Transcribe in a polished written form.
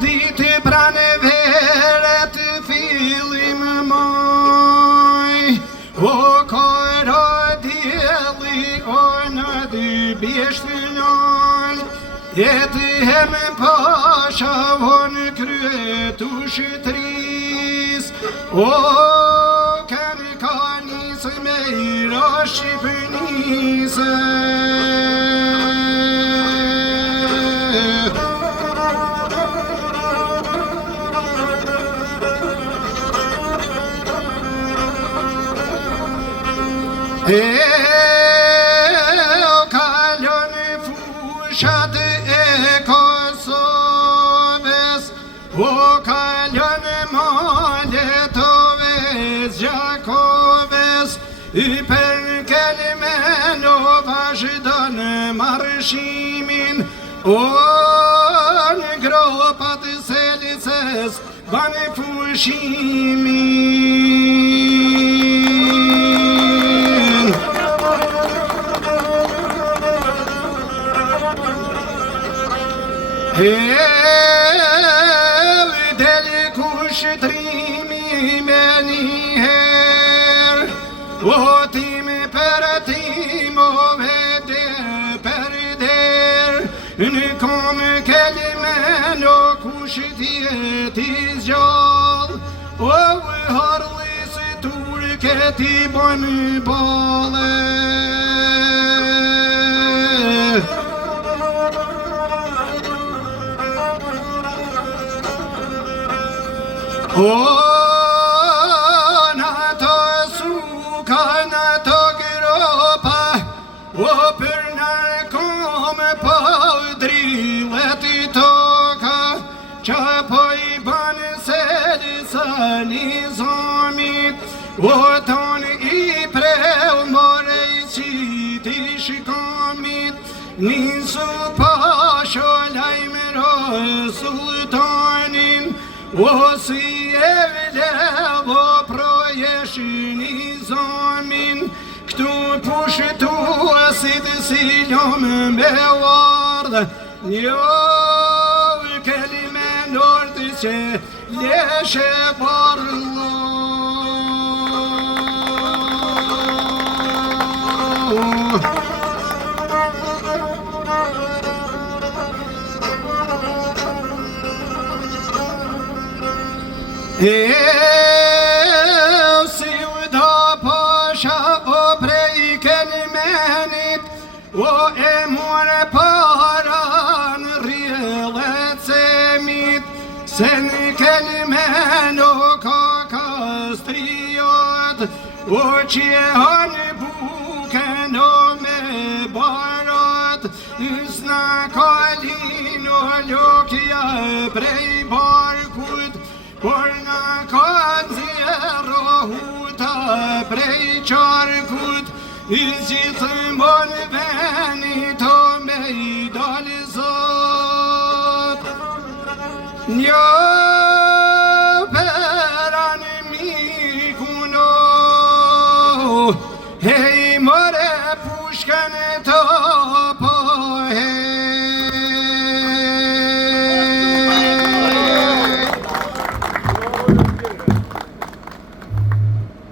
Ditë pranë verët fillim moj, o kora djeli o në dy bjeshtëllon, jetë hem pasha vonë krye të shëtris, o kanë ka nisë me i rashipënisë. Kalon fushat e Kosovës, o kalon Moldovës, Gjakovës, për kelimen o vazhdon marshimin, o në gropat Selicës banë fushimin. Deli kushtrimi me njëher, o tim për tim, o veder për der, në kom kelimen o kushtjeti zgjall, o harlis turketi bon bale. O në të suka, në të gropa, o për nërkom po drillet i toka, që po i banë Selicë një zomit, o tonë i preu more i qiti shikomit, nisu pasho lajmëro sultanin, o si e vlevo projeshin i zomin, këtu pushtuasit silom me ardh, një kelimen ordi që leshe barlo. Si u da pasha o prej kelimenit, o e more paran rrjellet semit, se në kelimen o ka kastriot, o që e hanë buken o me barat, s'na kalin o lokja prej barkut, por në kanë zjero huta prej qarkut, i gjithë mon venit o me i dalë zot.